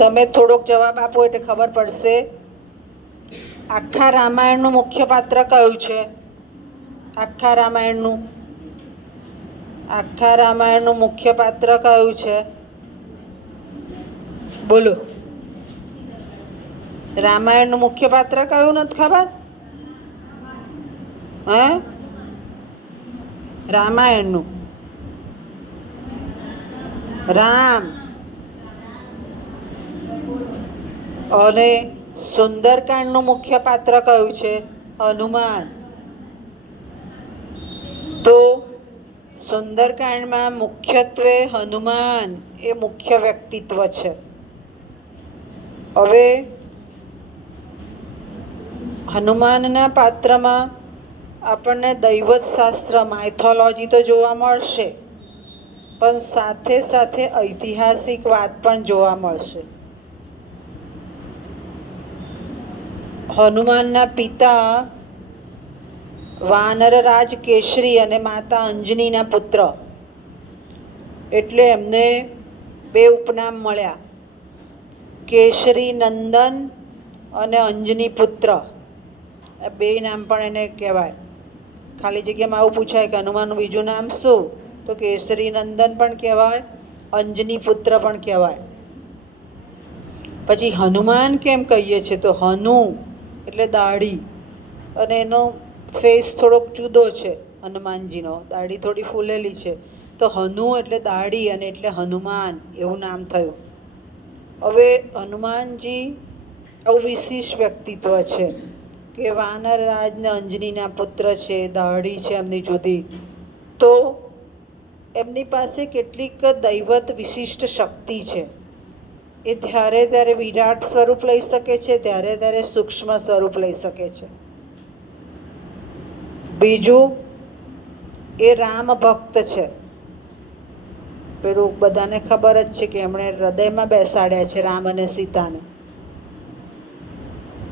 તમે થોડોક જવાબ આપો એટલે ખબર પડશે. આખા રામાયણનું મુખ્ય પાત્ર કયું છે? આખા રામાયણનું મુખ્ય પાત્ર કયું છે? બોલો. રામાયણનું મુખ્ય પાત્ર કયું નથી ખબર? હે? રામાયણનું રામ. અને સુંદરકાંડનું મુખ્ય પાત્ર કયું છે? હનુમાન. તો સુંદરકાંડમાં મુખ્યત્વે હનુમાન એ મુખ્ય વ્યક્તિત્વ છે. હવે હનુમાનના પાત્રમાં આપણને દૈવત શાસ્ત્ર માઇથોલોજી તો જોવા મળશે, પણ સાથે સાથે ઐતિહાસિક વાત પણ જોવા મળશે. હનુમાનના પિતા વાનરરાજ કેસરી અને માતા અંજનીના પુત્ર, એટલે એમને બે ઉપનામ મળ્યા, કેસરી નંદન અને અંજની પુત્ર. આ બે નામ પણ એને કહેવાય. ખાલી જગ્યામાં આવું પૂછાય કે હનુમાનનું બીજું નામ શું? તો કેસરી નંદન પણ કહેવાય, અંજની પુત્ર પણ કહેવાય. પછી હનુમાન કેમ કહીએ છીએ? તો હનુ એટલે દાઢી, અને એનો ફેસ થોડોક જુદો છે. હનુમાનજીનો દાઢી થોડી ફૂલેલી છે, તો હનુ એટલે દાઢી અને એટલે હનુમાન એવું નામ થયું. હવે હનુમાનજી આવું વિશિષ્ટ વ્યક્તિત્વ છે કે વાનરરાજ ને અંજનીના પુત્ર છે, દાઢી છે એમની જુદી. તો એમની પાસે કેટલીક દૈવત વિશિષ્ટ શક્તિ છે. એ ત્યારે ત્યારે વિરાટ સ્વરૂપ લઈ શકે છે, ત્યારે ત્યારે સૂક્ષ્મ સ્વરૂપ લઈ શકે છે. બીજું, એ રામ ભક્ત છે. પેલું બધાને ખબર જ છે કે એમણે હૃદયમાં બેસાડ્યા છે રામ અને સીતાને.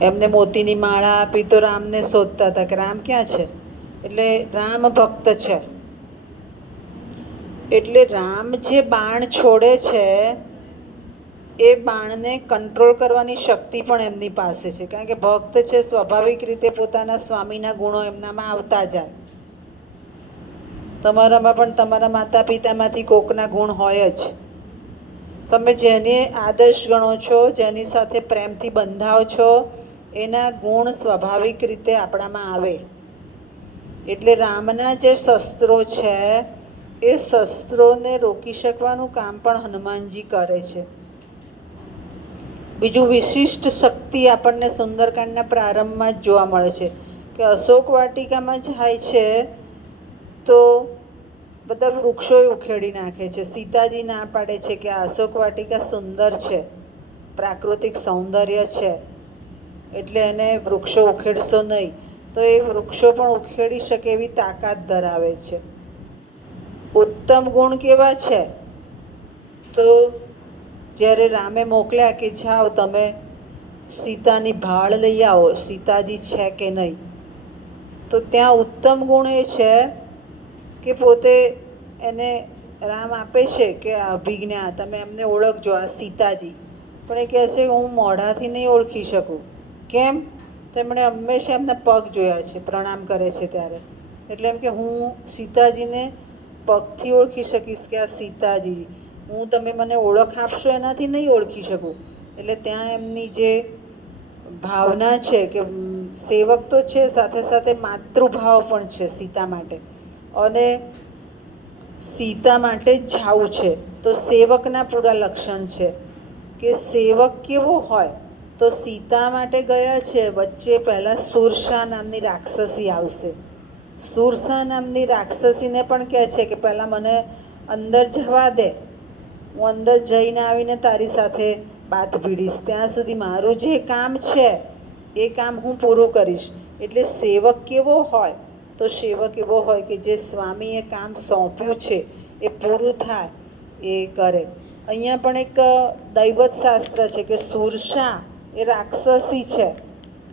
એમને મોતીની માળા આપી તો રામને શોધતા હતા કે રામ ક્યાં છે, એટલે રામ ભક્ત છે. એટલે રામ જે બાણ છોડે છે એ બાણને કંટ્રોલ કરવાની શક્તિ પણ એમની પાસે છે, કારણ કે ભક્ત છે, સ્વાભાવિક રીતે પોતાના સ્વામીના ગુણો એમનામાં આવતા જાય. તમારામાં પણ તમારા માતા પિતામાંથી કોકના ગુણ હોય જ. તમે જેને આદર્શ ગણો છો, જેની સાથે પ્રેમથી બંધાવ છો, એના ગુણ સ્વાભાવિક રીતે આપણામાં આવે. એટલે રામના જે શસ્ત્રો છે એ શસ્ત્રોને રોકી શકવાનું કામ પણ હનુમાનજી કરે છે. બીજું, વિશિષ્ટ શક્તિ આપણને સુંદરકાંડના પ્રારંભમાં જ જોવા મળે છે કે અશોક વાટિકામાં જાય છે તો બધા વૃક્ષો ઉખેડી નાખે છે. સીતાજી ના પાડે છે કે આ અશોક વાટિકા સુંદર છે, પ્રાકૃતિક સૌંદર્ય છે, એટલે એને વૃક્ષો ઉખેડશો નહીં. તો એ વૃક્ષો પણ ઉખેડી શકે એવી તાકાત ધરાવે છે. ઉત્તમ ગુણ કેવા છે? તો જ્યારે રામે મોકલ્યા કે જાઓ તમે સીતાની ભાળ લઈ આવો, સીતાજી છે કે નહીં, તો ત્યાં ઉત્તમ ગુણ એ છે કે પોતે એને રામ આપે છે કે આ અભિજ્ઞા, તમે એમને ઓળખજો, આ સીતાજી. પણ એ કહે છે હું મોઢાથી નહીં ઓળખી શકું. કેમ? તો એમણે હંમેશા એમના પગ જોયા છે, પ્રણામ કરે છે ત્યારે. એટલે એમ કે હું સીતાજીને પગથી ઓળખી શકીશ કે આ સીતાજી. હું તમે મને ઓળખ આપશો એનાથી નહીં ઓળખી શકું. એટલે ત્યાં એમની જે ભાવના છે કે સેવક તો છે, સાથે સાથે માતૃભાવ પણ છે સીતા માટે, અને સીતા માટે જ જાવું છે. તો સેવકના પૂરા લક્ષણ છે કે સેવક કેવો હોય? તો સીતા માટે ગયા છે, વચ્ચે પહેલાં સુરસા નામની રાક્ષસી આવશે. સુરસા નામની રાક્ષસીને પણ કહે છે કે પહેલાં મને અંદર જવા દે, હું અંદર જઈને આવીને તારી સાથે વાત ભીડીશ, ત્યાં સુધી મારું જે કામ છે એ કામ હું પૂરું કરીશ. એટલે સેવક કેવો હોય? તો સેવક એવો હોય કે જે સ્વામીએ કામ સોંપ્યું છે એ પૂરું થાય એ કરે. અહીંયા પણ એક દૈવત શાસ્ત્ર છે કે સુરસા એ રાક્ષસી છે.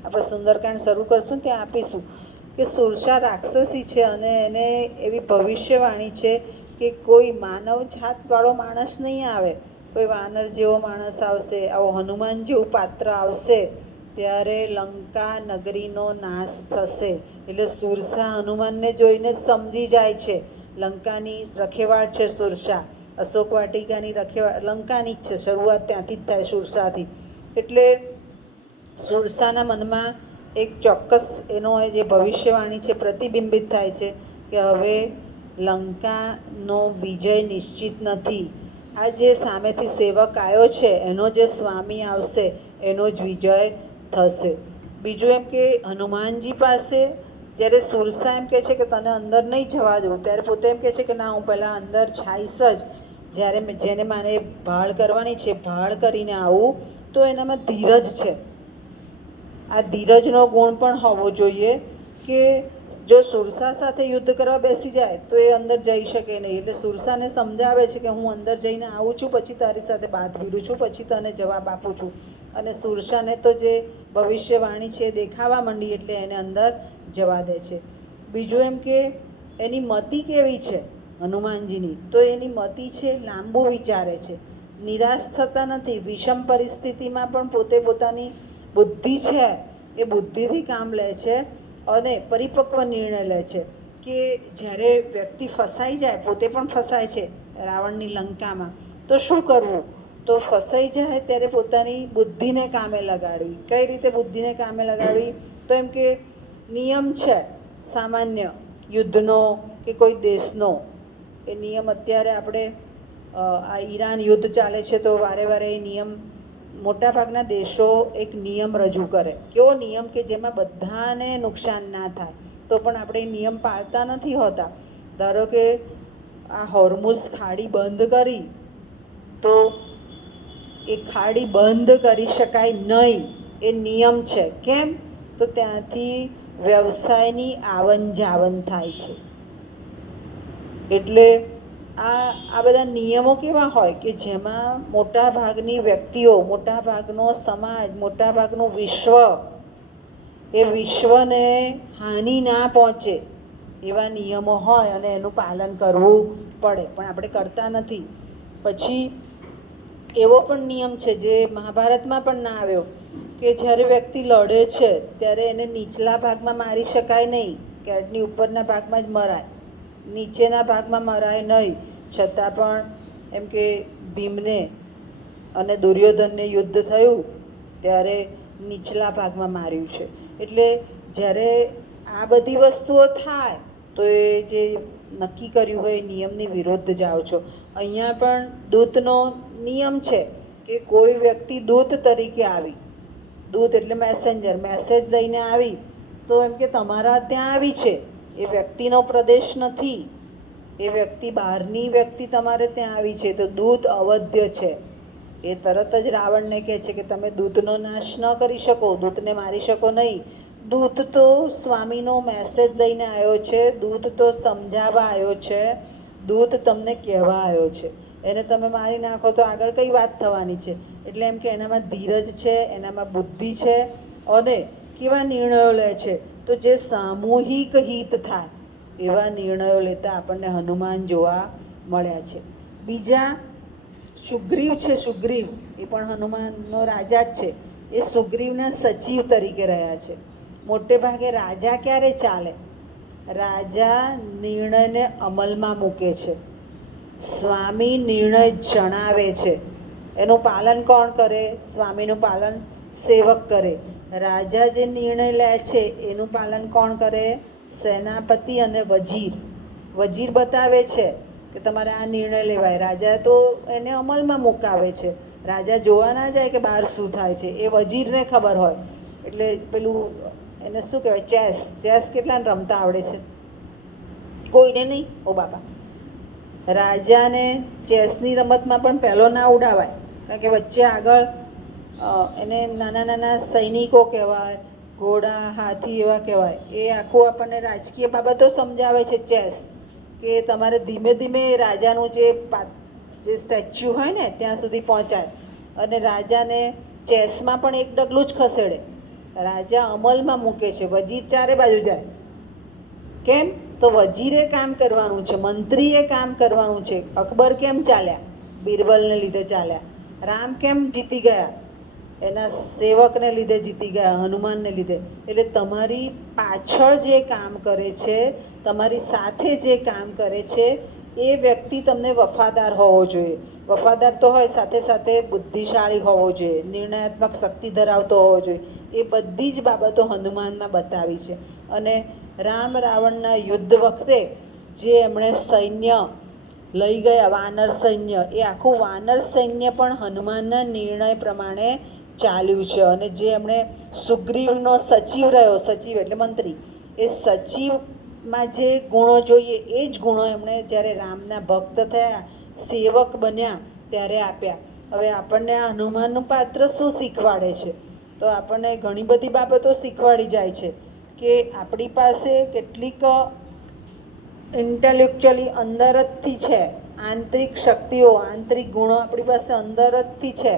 આપણે સુંદરકાંડ શરૂ કરશું ત્યાં આપીશું કે સુરસા રાક્ષસી છે, અને એને એવી ભવિષ્યવાણી છે કે કોઈ માનવ જાતવાળો માણસ નહીં આવે, કોઈ વાનર જેવો માણસ આવશે, આવો હનુમાન જેવું પાત્ર આવશે, ત્યારે લંકા નગરીનો નાશ થશે. એટલે સુરસા હનુમાનને જોઈને જ સમજી જાય છે લંકાની રખેવાળ છે સુરસા, અશોક વાટિકાની રખેવાળ લંકાની જ છે, શરૂઆત ત્યાંથી જ થાય સુરસાથી. એટલે સુરસાના મનમાં એક ચોક્કસ એનો જે ભવિષ્યવાણી છે પ્રતિબિંબિત થાય છે કે હવે લંકાનો વિજય નિશ્ચિત નથી. આ જે સામેથી સેવક આવ્યો છે એનો જે સ્વામી આવશે એનો જ વિજય થશે. બીજું એમ કે હનુમાનજી પાસે જ્યારે સુરસા એમ કહે છે કે તને અંદર નહીં જવા દઉં, ત્યારે પોતે એમ કહે છે કે ના, હું પહેલાં અંદર જઈશ જ. જ્યારે જેને મારે ભાળ કરવાની છે ભાળ કરીને આવું. તો એનામાં ધીરજ છે. આ ધીરજનો ગુણ પણ હોવો જોઈએ કે જો સુરસા સાથે યુદ્ધ કરવા બેસી જાય તો એ અંદર જઈ શકે નહીં. એટલે સુરસાને સમજાવે છે કે હું અંદર જઈને આવું છું, પછી તારી સાથે બાદ ભીડું છું, પછી તને જવાબ આપું છું. અને સુરસાને તો જે ભવિષ્યવાણી છે દેખાવા માંડી એટલે એને અંદર જવા દે છે. બીજું એમ કે એની મતિ કેવી છે હનુમાનજીની, તો એની મતિ છે લાંબુ વિચારે છે, નિરાશ થતા નથી. વિષમ પરિસ્થિતિમાં પણ પોતે પોતાની બુદ્ધિ છે એ બુદ્ધિથી કામ લે છે અને પરિપક્વ નિર્ણય લે છે. કે જ્યારે વ્યક્તિ ફસાઈ જાય, પોતે પણ ફસાય છે રાવણની લંકામાં, તો શું કરવું? તો ફસાઈ જાય ત્યારે પોતાની બુદ્ધિને કામે લગાડવી. કઈ રીતે બુદ્ધિને કામે લગાડવી? તો એમ કે નિયમ છે સામાન્ય યુદ્ધનો કે કોઈ દેશનો, એ નિયમ અત્યારે આપણે આ ઈરાન યુદ્ધ ચાલે છે તો વારે વારે એ નિયમ મોટાભાગના દેશો એક નિયમ રજૂ કરે. કેવો નિયમ? કે જેમાં બધાને નુકસાન ના થાય. તો પણ આપણે એ નિયમ પાળતા નથી હોતા. ધારો કે આ હોર્મુઝ ખાડી બંધ કરી, તો એ ખાડી બંધ કરી શકાય નહીં, એ નિયમ છે. કેમ? તો ત્યાંથી વ્યવસાયની આવન જાવન થાય છે. એટલે આ બધા નિયમો કેવા હોય કે જેમાં મોટા ભાગની વ્યક્તિઓ, મોટા ભાગનો સમાજ, મોટા ભાગનું વિશ્વ, એ વિશ્વને હાનિ ના પહોંચે એવા નિયમો હોય અને એનું પાલન કરવું પડે, પણ આપણે કરતા નથી. પછી એવો પણ નિયમ છે જે મહાભારતમાં પણ ના આવ્યો કે જ્યારે વ્યક્તિ લડે છે ત્યારે એને નીચલા ભાગમાં મારી શકાય નહીં, કેડની ઉપરના ભાગમાં જ મરાય, નીચેના ભાગમાં મરાય નહીં. છતાં પણ એમ કે ભીમને અને દુર્યોધનને યુદ્ધ થયું ત્યારે નીચલા ભાગમાં માર્યું છે. એટલે જ્યારે આ બધી વસ્તુઓ થાય તો એ જે નક્કી કર્યું હોય એ નિયમની વિરુદ્ધ જાઓ છો. અહીંયા પણ દૂતનો નિયમ છે કે કોઈ વ્યક્તિ દૂત તરીકે આવી, દૂત એટલે મેસેન્જર, મેસેજ લઈને આવી તો એમ કે તમારા ત્યાં આવી છે, એ વ્યક્તિનો પ્રદેશ નથી, એ વ્યક્તિ બહારની વ્યક્તિ તમારે ત્યાં આવી છે, તો દૂત અવધ્ય છે. એ તરત જ રાવણને કહે છે કે તમે દૂતનો નાશ ન કરી શકો, દૂતને મારી શકો નહીં. દૂત તો સ્વામીનો મેસેજ લઈને આવ્યો છે, દૂત તો સમજાવવા આવ્યો છે, દૂત તમને કહેવા આવ્યો છે. એને તમે મારી નાખો તો આગળ કઈ વાત થવાની છે? એટલે એમ કે એનામાં ધીરજ છે, એનામાં બુદ્ધિ છે અને કેવા નિર્ણયો લે છે તો જે સામૂહિક હિત થાય એવા નિર્ણયો લેતા આપણને હનુમાન જોવા મળ્યા છે. બીજા સુગ્રીવ છે, સુગ્રીવ એ પણ હનુમાનનો રાજા જ છે. એ સુગ્રીવના સચિવ તરીકે રહ્યા છે. મોટે ભાગે રાજા ક્યારે ચાલે? રાજા નિર્ણયને અમલમાં મૂકે છે, સ્વામી નિર્ણય જણાવે છે, એનું પાલન કોણ કરે? સ્વામીનું પાલન સેવક કરે. રાજા જે નિર્ણય લે છે એનું પાલન કોણ કરે? સેનાપતિ અને વજીર. વજીર બતાવે છે કે તમારે આ નિર્ણય લેવાય, રાજા તો એને અમલમાં મુકાવે છે. રાજા જોવા ના જાય કે બહાર શું થાય છે, એ વજીરને ખબર હોય. એટલે પેલું એને શું કહેવાય? ચેસ. ચેસ કેટલાને રમતા આવડે છે? કોઈને નહીં. ઓ બાપા, રાજાને ચેસની રમતમાં પણ પહેલો ના ઉડાવાય, કારણ કે વચ્ચે આગળ એને નાના નાના સૈનિકો કહેવાય, ઘોડા, હાથી એવા કહેવાય. એ આખું આપણને રાજકીય બાબતો સમજાવે છે ચેસ, કે તમારે ધીમે ધીમે રાજાનું જે સ્ટેચ્યુ હોય ને ત્યાં સુધી પહોંચાય. અને રાજાને ચેસમાં પણ એક ડગલું જ ખસેડે. રાજા અમલમાં મૂકે છે, વજીર ચારે બાજુ જાય. કેમ? તો વજીરે કામ કરવાનું છે, મંત્રીએ કામ કરવાનું છે. અકબર કેમ ચાલ્યા? બિરબલને લીધે ચાલ્યા. રામ કેમ જીતી ગયા? એના સેવકને લીધે જીતી ગયા, હનુમાનને લીધે. એટલે તમારી પાછળ જે કામ કરે છે, તમારી સાથે જે કામ કરે છે, એ વ્યક્તિ તમને વફાદાર હોવો જોઈએ. વફાદાર તો હોય, સાથે સાથે બુદ્ધિશાળી હોવો જોઈએ, નિર્ણયાત્મક શક્તિ ધરાવતો હોવો જોઈએ. એ બધી જ બાબતો હનુમાનમાં બતાવી છે. અને રામ રાવણના યુદ્ધ વખતે જે એમણે સૈન્ય લઈ ગયા, વાનર સૈન્ય, એ આખું વાનર સૈન્ય પણ હનુમાનના નિર્ણય પ્રમાણે ચાલ્યું છે. અને જે એમણે સુગ્રીવનો સચિવ રહ્યો, સચિવ એટલે મંત્રી, એ સચિવમાં જે ગુણો જોઈએ એ જ ગુણો એમણે જ્યારે રામના ભક્ત થયા, સેવક બન્યા, ત્યારે આપ્યા. હવે આપણને આ હનુમાનનું પાત્ર શું શીખવાડે છે? તો આપણને ઘણી બધી બાબતો શીખવાડી જાય છે કે આપણી પાસે કેટલીક ઇન્ટેલેક્ચ્યુઅલી અંદર જથી છે, આંતરિક શક્તિઓ, આંતરિક ગુણો આપણી પાસે અંદર જથી છે.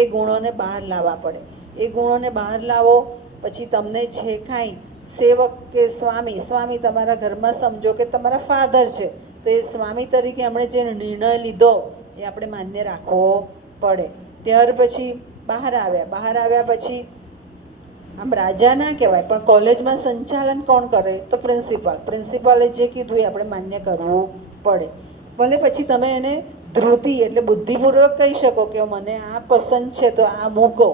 એ ગુણોને બહાર લાવવા પડે. એ ગુણોને બહાર લાવો, પછી તમને જે કાંઈ સેવક કે સ્વામી તમારા ઘરમાં સમજો કે તમારા ફાધર છે, તો એ સ્વામી તરીકે એમણે જે નિર્ણય લીધો એ આપણે માન્ય રાખવો પડે. ત્યાર પછી બહાર આવ્યા પછી આમ રાજા ના કહેવાય, પણ કોલેજમાં સંચાલન કોણ કરે? તો પ્રિન્સિપાલે જે કીધું એ આપણે માન્ય કરવું પડે. ભલે પછી તમે એને ધ્રુતિ એટલે બુદ્ધિપૂર્વક કહી શકો કે મને આ પસંદ છે તો આ મૂકો,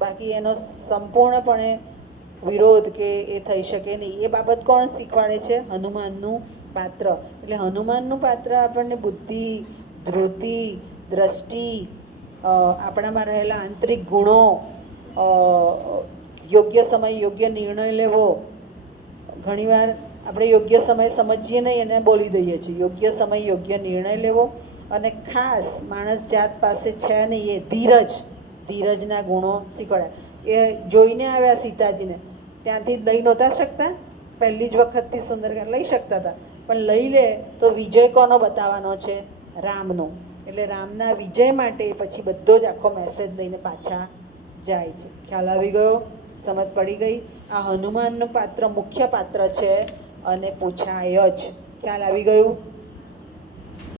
બાકી એનો સંપૂર્ણપણે વિરોધ કે એ થઈ શકે નહીં. એ બાબત કોણ શીખવાડે છે? હનુમાનનું પાત્ર. એટલે હનુમાનનું પાત્ર આપણને બુદ્ધિ, ધ્રુતિ, દ્રષ્ટિ, આપણામાં રહેલા આંતરિક ગુણો, યોગ્ય સમય યોગ્ય નિર્ણય લેવો. ઘણીવાર આપણે યોગ્ય સમય સમજીએ નહીં અને બોલી દઈએ છીએ. યોગ્ય સમય યોગ્ય નિર્ણય લેવો. અને ખાસ માણસ જાત પાસે છે નહીં એ ધીરજના ગુણો શીખવાડ્યા. એ જોઈને આવ્યા સીતાજીને, ત્યાંથી લઈ નહોતા શકતા, પહેલી જ વખતથી સુંદરકાંડ લઈ શકતા હતા, પણ લઈ લે તો વિજય કોનો બતાવવાનો છે? રામનો. એટલે રામના વિજય માટે પછી બધો જ આખો મેસેજ લઈને પાછા જાય છે. ખ્યાલ આવી ગયો? સમજ પડી ગઈ? આ હનુમાનનું પાત્ર મુખ્ય પાત્ર છે અને પૂછાય જ. ખ્યાલ આવી ગયું?